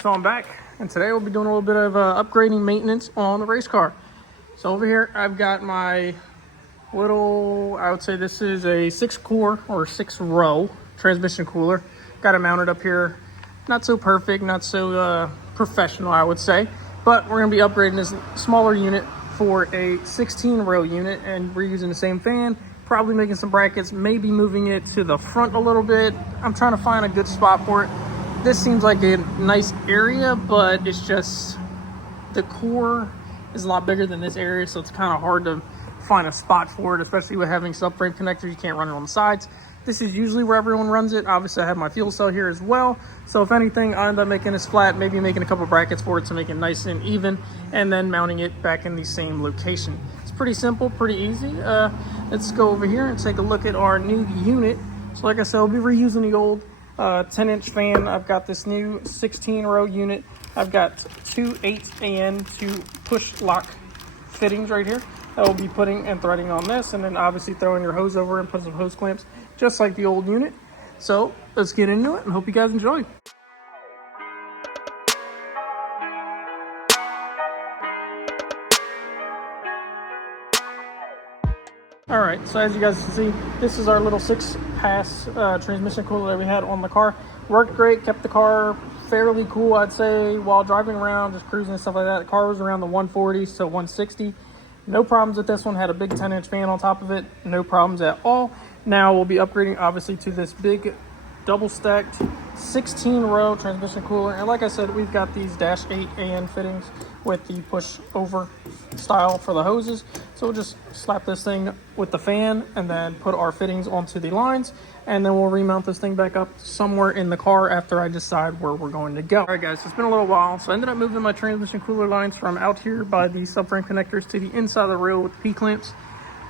so I'm back, and today we'll be doing a little bit of upgrading maintenance on the race car. So over here, I've got my little, I would say this is a 6-core or 6-row transmission cooler. Got it mounted up here. Not so perfect, not so professional, I would say. But we're going to be upgrading this smaller unit for a 16-row unit, and we're using the same fan. Probably making some brackets, maybe moving it to the front a little bit. I'm trying to find a good spot for it. This seems like a nice area, but it's just the core is a lot bigger than this area, so it's kind of hard to find a spot for it, especially with having subframe connectors. You can't run it on the sides. This is usually where everyone runs it. Obviously, I have my fuel cell here as well, so if anything, I end up making this flat, maybe making a couple brackets for it to make it nice and even, and then mounting it back in the same location. It's pretty simple, pretty easy. Let's go over here and take a look at our new unit. So like I said, we'll be reusing the old 10-inch fan. I've got this new 16-row unit. I've got two 8AN to push lock fittings right here that we'll be putting and threading on this, and then obviously throwing your hose over and put some hose clamps just like the old unit. So let's get into it and hope you guys enjoy. All right, so as you guys can see, this is our little 6-pass transmission cooler that we had on the car. Worked great, kept the car fairly cool, I'd say, while driving around, just cruising and stuff like that. The car was around the 140s to 160. No problems with this one. Had a big 10-inch fan on top of it. No problems at all. Now we'll be upgrading, obviously, to this big double-stacked 16-row transmission cooler. And like I said, we've got these -8AN fittings with the push-over style for the hoses. So we'll just slap this thing with the fan and then put our fittings onto the lines, and then we'll remount this thing back up somewhere in the car after I decide where we're going to go. All right, guys, it's been a little while, so I ended up moving my transmission cooler lines from out here by the subframe connectors to the inside of the rail with P-clamps.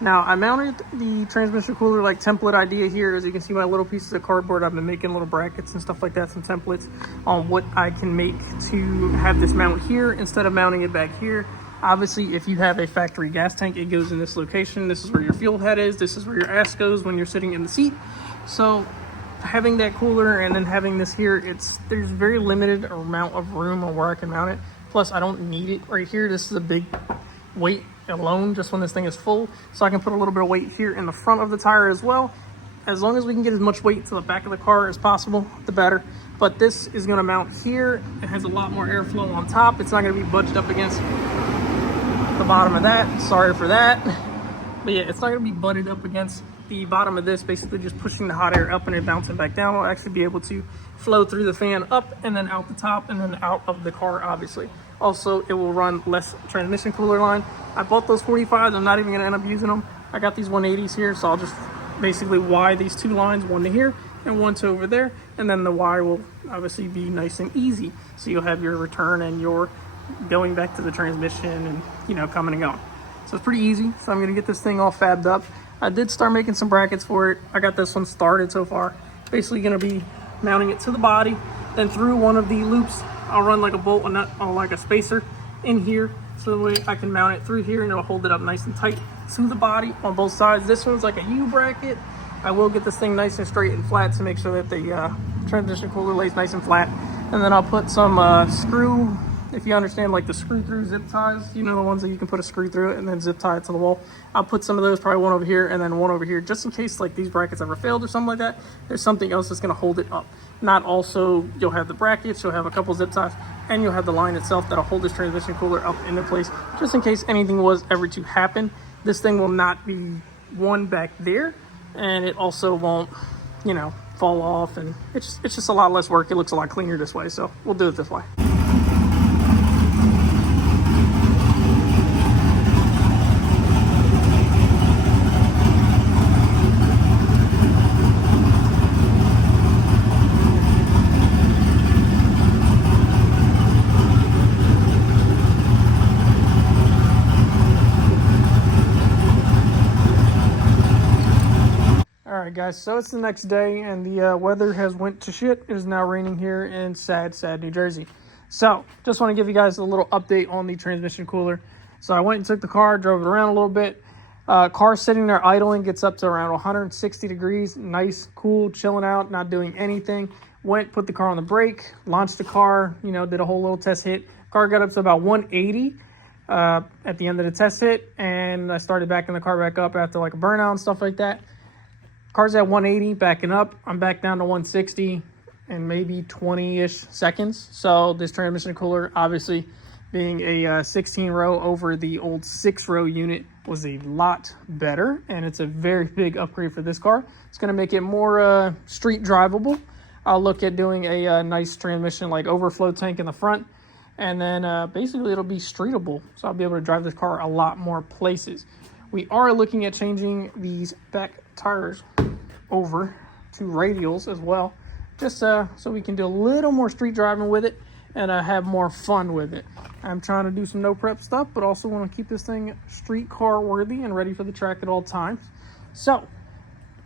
Now, I mounted the transmission cooler like template idea here. As you can see, my little pieces of cardboard, I've been making little brackets and stuff like that, some templates on what I can make to have this mount here instead of mounting it back here. Obviously, if you have a factory gas tank, it goes in this location. This is where your fuel head is. This is where your ass goes when you're sitting in the seat. So having that cooler and then having this here, there's very limited amount of room on where I can mount it. Plus, I don't need it right here. This is a big weight alone just when this thing is full, so I can put a little bit of weight here in the front of the tire as well. As long as we can get as much weight to the back of the car as possible, the better. But this is going to mount here. It has a lot more airflow on top. It's not going to be budged up against the bottom of that. Sorry for that. But yeah, it's not going to be butted up against the bottom of this, basically just pushing the hot air up and it bouncing back down. We'll actually be able to flow through the fan up and then out the top and then out of the car, obviously. Also, it will run less transmission cooler line. I bought those 45s. I'm not even going to end up using them. I got these 180s here, so I'll just basically wire these two lines, one to here and one to over there, and then the wire will obviously be nice and easy. So you'll have your return and your going back to the transmission and, you know, coming and going. So it's pretty easy. So I'm going to get this thing all fabbed up. I did start making some brackets for it. I got this one started so far. Basically going to be mounting it to the body, then through one of the loops I'll run like a bolt or nut or like a spacer in here, so the way I can mount it through here and it'll hold it up nice and tight to the body on both sides. This one's like a U bracket. I will get this thing nice and straight and flat to make sure that the transmission cooler lays nice and flat. And then I'll put some screw, if you understand, like the screw through zip ties, you know, the ones that you can put a screw through it and then zip tie it to the wall. I'll put some of those, probably one over here and then one over here, just in case like these brackets ever failed or something like that. There's something else that's going to hold it up. Not also, you'll have the brackets, you'll have a couple zip ties, and you'll have the line itself that'll hold this transmission cooler up into place, just in case anything was ever to happen. This thing will not be one back there, and it also won't, you know, fall off, and it's just a lot less work. It looks a lot cleaner this way, so we'll do it this way. Alright guys, so it's the next day and the weather has went to shit. It is now raining here in sad New Jersey. So, just want to give you guys a little update on the transmission cooler. So I went and took the car, drove it around a little bit. Car sitting there idling, gets up to around 160 degrees. Nice, cool, chilling out, not doing anything. Went, put the car on the brake, launched the car, you know, did a whole little test hit. Car got up to about 180 at the end of the test hit, and I started backing the car back up after like a burnout and stuff like that. Car's at 180, backing up. I'm back down to 160 in maybe 20-ish seconds. So this transmission cooler, obviously being a 16 row over the old 6 row unit, was a lot better, and it's a very big upgrade for this car. It's going to make it more street drivable. I'll look at doing a nice transmission like overflow tank in the front, and then basically it'll be streetable, so I'll be able to drive this car a lot more places. We are looking at changing these back tires over to radials as well, just so we can do a little more street driving with it and have more fun with it. I'm trying to do some no prep stuff, but also want to keep this thing street car worthy and ready for the track at all times. So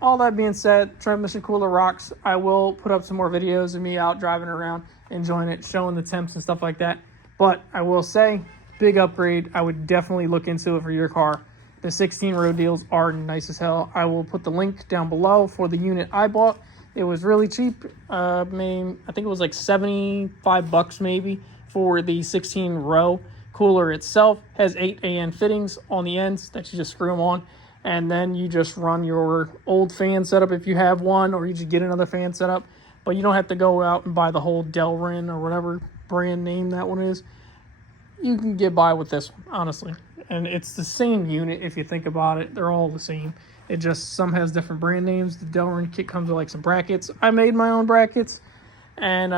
all that being said, transmission cooler rocks. I will put up some more videos of me out driving around, enjoying it, showing the temps and stuff like that. But I will say, big upgrade. I would definitely look into it for your car. The 16 row deals are nice as hell. I will put the link down below for the unit I bought. It was really cheap. I think it was like 75 bucks maybe for the 16 row. Cooler itself has 8 AN fittings on the ends that you just screw them on, and then you just run your old fan setup if you have one, or you just get another fan setup. But you don't have to go out and buy the whole Delrin or whatever brand name that one is. You can get by with this one, honestly. And it's the same unit if you think about it. They're all the same. It just, some has different brand names. The Delrin kit comes with like some brackets. I made my own brackets, and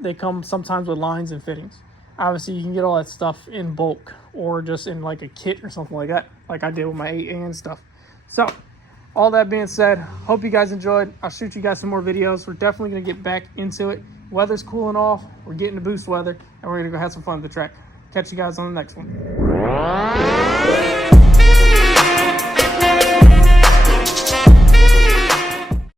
they come sometimes with lines and fittings. Obviously, you can get all that stuff in bulk or just in like a kit or something like that, like I did with my 8AN stuff. So, all that being said, hope you guys enjoyed. I'll shoot you guys some more videos. We're definitely going to get back into it. Weather's cooling off. We're getting to boost weather, and we're going to go have some fun at the track. Catch you guys on the next one.